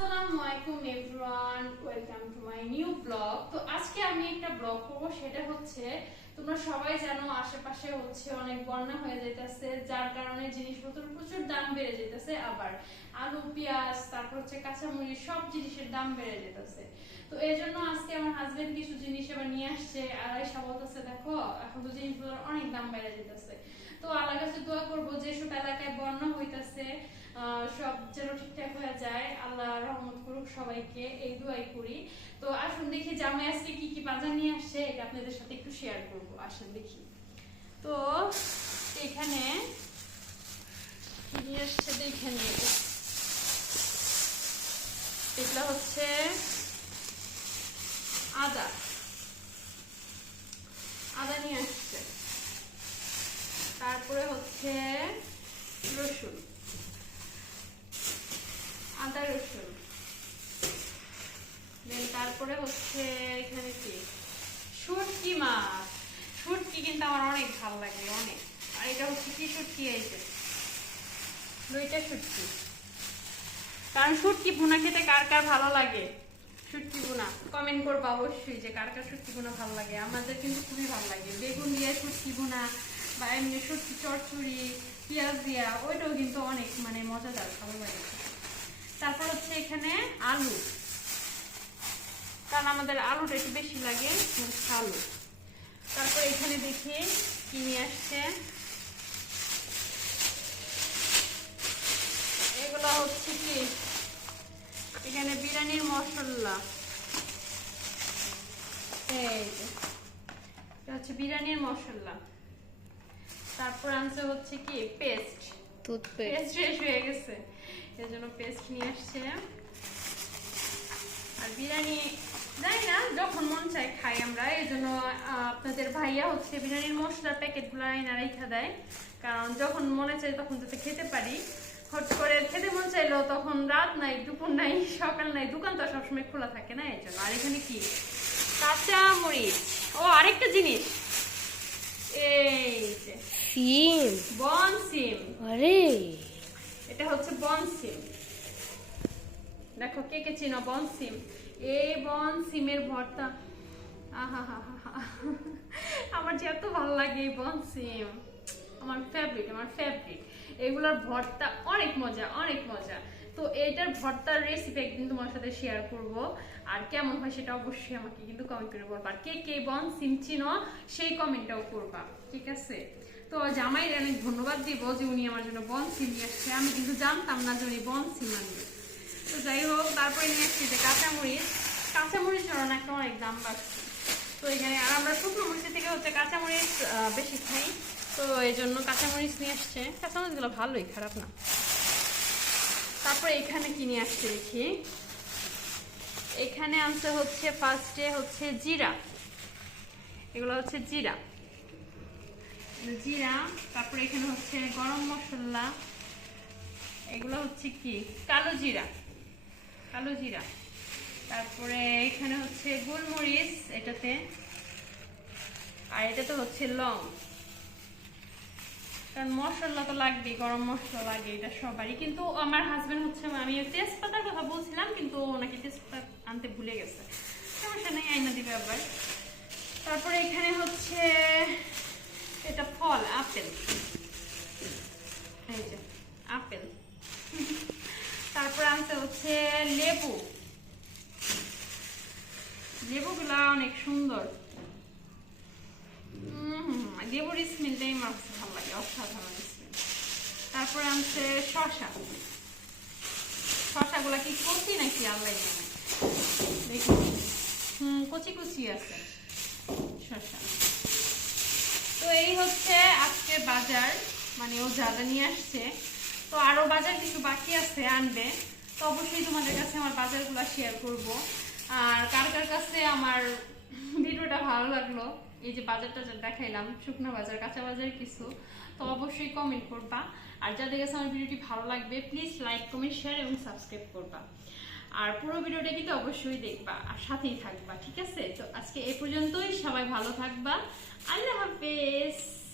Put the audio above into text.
আসসালামু তো আজকে আমি একটা ব্লগ সেটা হচ্ছে, তোমরা সবাই জানো আশেপাশে হচ্ছে অনেক বন্যা হয়ে যাইতেছে, যার কারণে জিনিসপত্র প্রচুর দাম বেড়ে যেতেছে আবার আলু, পেঁয়াজ, তারপর হচ্ছে কাঁচামরিচ, সব জিনিসের দাম বেড়ে যেতেছে তো এই জন্য আজকে আমার হাজবেন্ড কিছু জিনিস এবার নিয়ে আসছে বলতেছে, দেখো, এখন তো জিনিসপত্র অনেক দাম বেড়ে যেতেছে তো আল্লাহ কাছে দোয়া করব, যেসব এলাকায় বন্যা হইতাছে সব যেন ঠিকঠাক হয়ে যায়, আল্লাহ করুক সবাইকে, এই দোয়াই করি। তো আসুন দেখি জামাই আজকে কি কি বাজার নিয়ে আসছে এটা আপনাদের সাথে একটু শেয়ার করব। আসুন দেখি। তো এখানে নিয়ে আসছে দেখে নিয়ে এগুলো হচ্ছে আদা। আদা নিয়ে আসছে। তারপরে হচ্ছে রসুন। আদা রসুন। দেন তারপরে হচ্ছে এখানে কি? শুটকি মাছ। শুটকি কিন্তু আমার অনেক ভালো লাগে, অনেক। আর এটা হচ্ছে কি শুটকি যে? দুইটা শুটকি। কারণ শুটকি ভুনা খেতে কার কার ভালো লাগে? শুটকি ভুনা। কমেন্ট করব অবশ্যই যে কার কার শুটকি ভুনা ভালো লাগে। আমাদের কিন্তু খুবই ভালো লাগে। বেগুন দিয়ে শুটকি ভুনা বা এমনি শুটকি চচ্চড়ি, পেঁয়াজ দিয়া, ওইটাও কিন্তু অনেক মানে মজাদার, ভালো লাগে। তারপর হচ্ছে এখানে আলু। কারণ আমাদের আলুটা একটু বেশি লাগে আলু তারপর এখানে দেখি কি নিয়ে আসছে। এগুলো হচ্ছে কি? এখানে বিরিয়ানির মশলা। এই এটা হচ্ছে বিরিয়ানির মশলা। তারপর আনছে হচ্ছে কি? পেস্ট। টুথপেস্ট। পেস্ট শেষ হয়ে গেছে। এর জন্য পেস্ট নিয়ে আসছে। আর বিরিয়ানি জানি না যখন মন চায় খাই আমরা। এই জন্য আপনাদের ভাইয়া হচ্ছে বিরিয়ানির মশলার প্যাকেটগুলো আইনা রেখা দেয়। কারণ যখন মনে চায় তখন যাতে খেতে পারি। হট করে খেতে মন চাইলো তখন রাত নাই দুপুর নাই সকাল নাই দোকান তো সবসময় খোলা থাকে না এই জন্য আর এখানে কি? কাঁচা মরিচ। ও আরেকটা জিনিস। এই যে সিম। বন সিম। আরে। এটা হচ্ছে বন সিম। দেখো কে কে চিনো বন সিম? এই বন সিমের ভর্তা। আহা হা হা। আমার যে এত ভালো লাগে এই বন সিম। আমার ফেভারিট আমার ফেভারিট এগুলোর ভর্তা অনেক মজা অনেক মজা। তো এইটার ভর্তার রেসিপি একদিন তোমার সাথে শেয়ার করব। আর কেমন হয় সেটা অবশ্যই আমাকে কিন্তু কমেন্ট করে বলবা। আর কে কে বন সিম চিনো, সেই কমেন্টটাও করবা। ঠিক আছে? তো জামাইয়ের অনেক ধন্যবাদ দিব যে উনি আমার জন্য বন সিম নিয়ে আসছে। আমি কিন্তু জানতাম না যে উনি বন সিম আনবে। তো যাই হোক, তারপরে নিয়ে আসছি যে কাঁচামরিচ। কাঁচামরিচ একটা অনেক দাম বাড়ছে তো এখানে আর আমরা শুকনো মরিচের থেকে হচ্ছে কাঁচামরিচ বেশি খাই। তো এই জন্য কাঁচামরিচ নিয়ে আসছে। কাঁচামরিচগুলো ভালোই, খারাপ না। তারপরে এখানে কি নিয়ে আসছে দেখি। এখানে আনছে হচ্ছে ফার্স্টে হচ্ছে জিরা। এগুলো হচ্ছে জিরা। জিরা, তারপরে এখানে হচ্ছে গরম মশলা। এগুলো হচ্ছে কি? কালো জিরা। কালো জিরা। তারপরে এখানে হচ্ছে গোলমরিচ, এটাতে। আর এটাতে হচ্ছে লং। কারণ মশলা তো লাগবেই, গরম মশলা লাগে, এটা সবারই। কিন্তু আমার হাজবেন্ড হচ্ছে, আমি তেজপাতার কথা বলছিলাম, কিন্তু ওনাকে তেজপাতা আনতে ভুলে গেছে। সমস্যা নেই আইনা দিবে আবার। তারপরে এখানে হচ্ছে এটা ফল, আপেল। এই যে, আপেল। তারপর আনতে হচ্ছে লেবু। লেবুগুলা অনেক সুন্দর। লেবুর স্মেলটাই আমার কাছে ভালো লাগে, অসাধারণ স্মেল তারপরে আনছে শশা শশাগুলা কি কচি নাকি আল্লাহ জানে? দেখুন হুম, কচি কচি আছে শশা তো এই হচ্ছে আজকে বাজার মানে ও যারা নিয়ে আসছে। তো আরও বাজার কিছু বাকি আছে আনবে, তো অবশ্যই তোমাদের কাছে আমার বাজারগুলো শেয়ার করব। আর কার কার কাছে আমার ভিডিওটা ভালো লাগল, এই যে বাজার টাজার দেখাইলাম, শুকনো বাজার, কাঁচা বাজার কিছু, তো অবশ্যই কমেন্ট করবা। আর যাদের কাছে আমার ভিডিওটি ভালো লাগবে প্লিজ লাইক কমেন্ট শেয়ার এবং সাবস্ক্রাইব করবা। আর পুরো ভিডিওটা কিন্তু অবশ্যই দেখবা আর সাথেই থাকবা, ঠিক আছে? তো আজকে এ পর্যন্তই, সবাই ভালো থাকবা। আল্লাহ হাফেজ।